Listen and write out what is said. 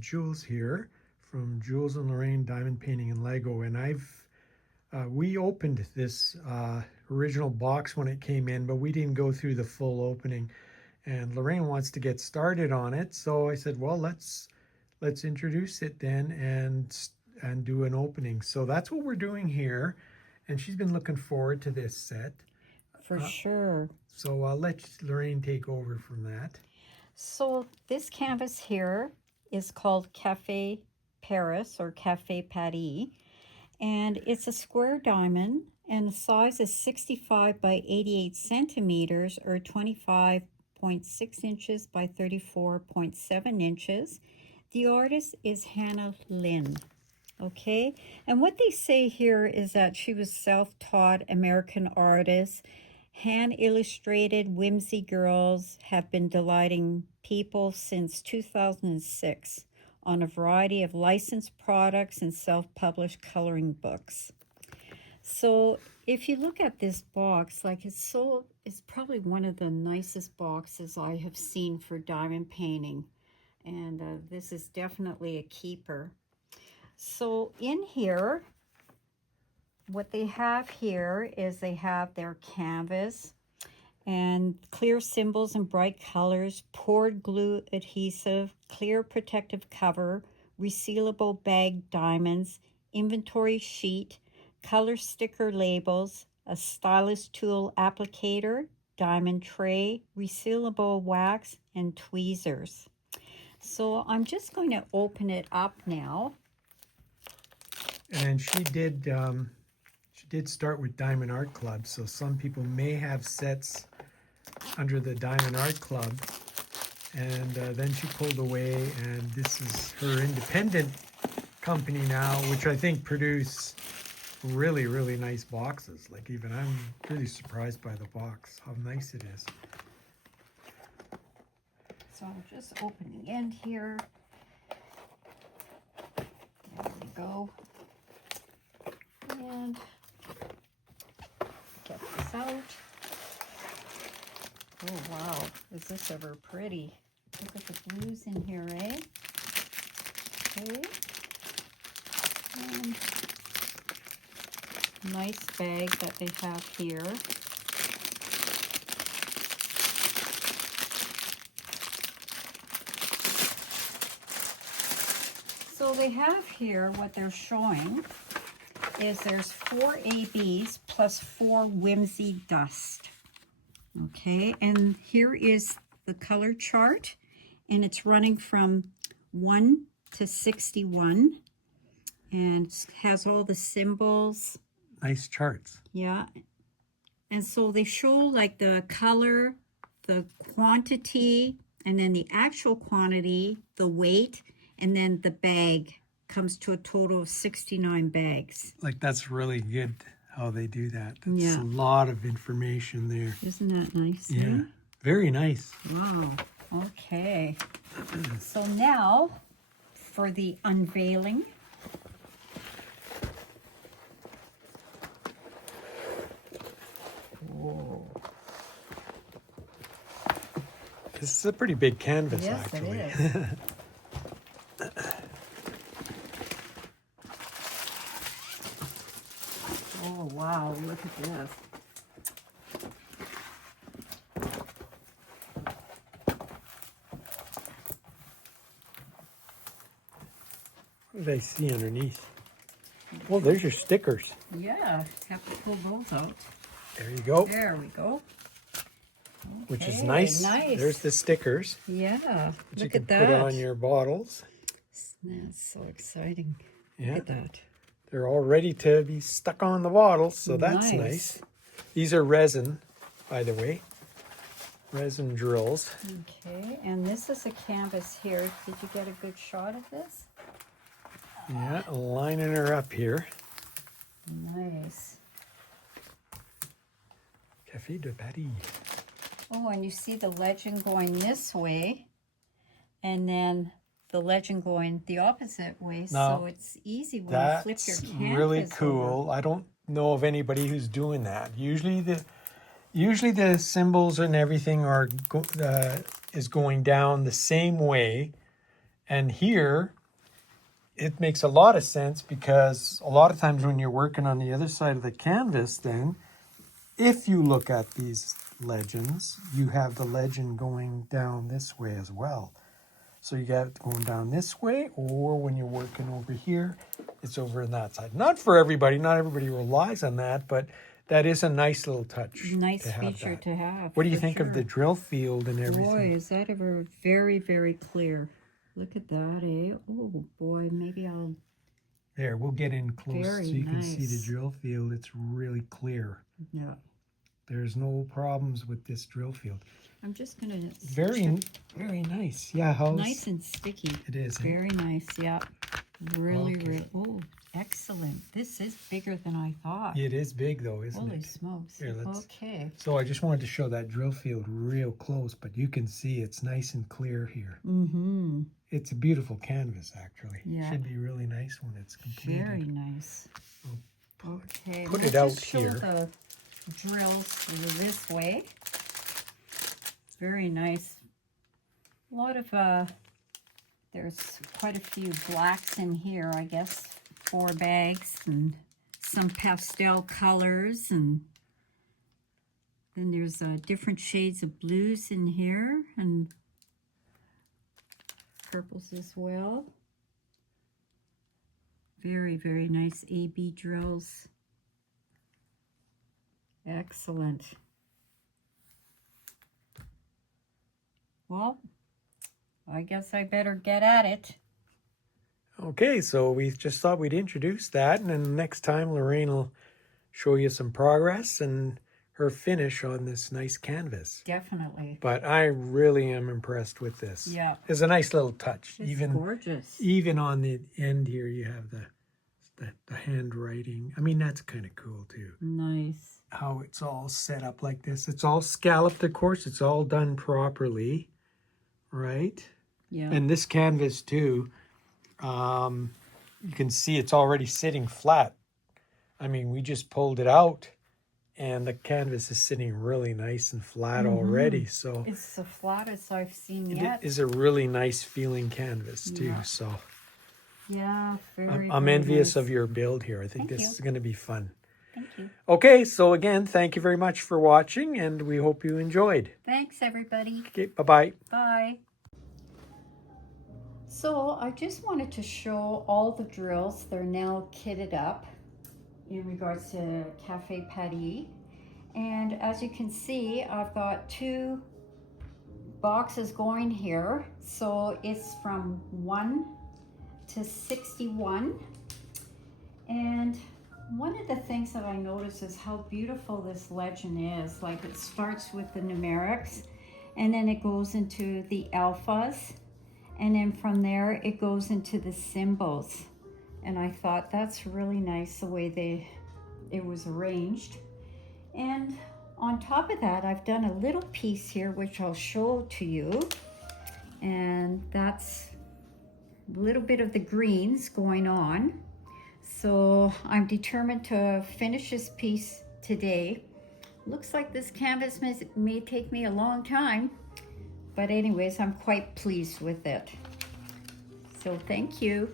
Jules here from Jules and Lorraine Diamond Painting and Lego, and we opened this original box when it came in, but we didn't go through the full opening. And Lorraine wants to get started on it, so I said, well, let's introduce it then and do an opening. So that's what we're doing here, and she's been looking forward to this set. For sure. So I'll let Lorraine take over from that. So this canvas here is called Café Paris or Café Paris, and it's a square diamond, and the size is 65 by 88 centimeters or 25.6 inches by 34.7 inches. The artist is Hannah Lynn. Okay, and what they say here is that she was self-taught American artist. Hand-illustrated whimsy girls have been delighting people since 2006 on a variety of licensed products and self-published coloring books. So if you look at this box, like it's probably one of the nicest boxes I have seen for diamond painting, and this is definitely a keeper. So in here, what they have here is they have their canvas and clear symbols and bright colors, poured glue adhesive, clear protective cover, resealable bag diamonds, inventory sheet, color sticker labels, a stylus tool applicator, diamond tray, resealable wax, and tweezers. So I'm just going to open it up now. And she did start with Diamond Art Club, so some people may have sets under the Diamond Art Club, and then she pulled away, and this is her independent company now, which I think produce really, really nice boxes. Like, even I'm really surprised by the box, how nice it is. So I'll just open the end here. There we go. And get this out. Oh wow, is this ever pretty? Look at the blues in here, eh? Okay. And nice bag that they have here. So they have here, what they're showing is there's 4 ABs plus 4 whimsy dust. Okay, and here is the color chart, and it's running from 1 to 61, and it has all the symbols. Nice charts. Yeah, and so they show like the color, the quantity, and then the actual quantity, the weight, and then the bag comes to a total of 69 bags. Like, that's really good how they do that. That's Yeah. a lot of information there. Isn't that nice? Yeah, Eh? very nice. Wow. Okay. So now for the unveiling. Whoa. This is a pretty big canvas, Yes, actually. it is. Oh, wow. Look at this. What did I see underneath? Well, there's your stickers. Yeah, have to pull those out. There you go. There we go. Which is Okay, nice. nice. There's the stickers Yeah, that you look can at that. put on your bottles. That's so exciting. Yeah. Look at that. They're all ready to be stuck on the bottles, so that's nice. These are resin, by the way. Resin drills. Okay, and this is a canvas here. Did you get a good shot of this? Yeah, lining her up here. Nice. Café de Paris. Oh, and you see the legend going this way, and then the legend going the opposite way, Now, so it's easy when you flip your That's canvas really cool. over. I don't know of anybody who's doing that. Usually the symbols and everything is going down the same way, And here, it makes a lot of sense because a lot of times when you're working on the other side of the canvas, then if you look at these legends, you have the legend going down this way as well. So you got it going down this way, or when you're working over here, it's over on that side. Not for everybody, not everybody relies on that, but that is a nice little touch. Nice to have feature that. to have. What do you for think sure. of the drill field and everything? Boy, is that ever very, very clear. Look at that, eh? Oh boy, maybe I'll... There, we'll get in close Very so you can see the nice. drill field. It's really clear. Yeah. There's no problems with this drill field. I'm just gonna... Very nice. Yeah, how's... Nice and sticky. It is. Eh? Very nice, yeah. Really, Okay. really... Oh, excellent. This is bigger than I thought. It is big though, isn't Holy it? smokes. Here, let's... Okay. So I just wanted to show that drill field real close, but you can see it's nice and clear here. Mm-hmm. It's a beautiful canvas, actually. Yeah. Should be really nice when it's completed. Very nice. Oh, Okay. put we'll it out just show here. the drills this way. Very nice. A lot of, there's quite a few blacks in here, I guess. 4 bags and some pastel colors, and then there's different shades of blues in here and purples as well. Very, very nice AB drills. Excellent. Well, I guess I better get at it. Okay, so we just thought we'd introduce that, and then next time Lorraine will show you some progress and her finish on this nice canvas. Definitely. But I really am impressed with this. Yeah. It's a nice little touch. It's gorgeous. Even on the end here, you have the handwriting. I mean, that's kind of cool too. Nice. How it's all set up like this. It's all scalloped, of course. It's all done properly, right? Yeah. And this canvas too, you can see it's already sitting flat. I mean, we just pulled it out and the canvas is sitting really nice and flat already. So it's the flattest I've seen it yet. is a really nice feeling canvas too. Yeah. So Yeah, I'm very nice. nice. Of your build here. I think Thank this you. is going to be fun. Thank you. Okay, so again, thank you very much for watching, and we hope you enjoyed. Thanks, everybody. Okay, bye-bye. Bye. So I just wanted to show all the drills. They're now kitted up in regards to Cafe Paris. And as you can see, I've got 2 boxes going here. So it's from 1 to 61. And one of the things that I noticed is how beautiful this legend is. Like, it starts with the numerics, and then it goes into the alphas, and then from there it goes into the symbols. And I thought that's really nice the way it was arranged. And on top of that, I've done a little piece here which I'll show to you, and that's a little bit of the greens going on. So I'm determined to finish this piece today. Looks like this canvas may take me a long time, but anyways, I'm quite pleased with it. So thank you.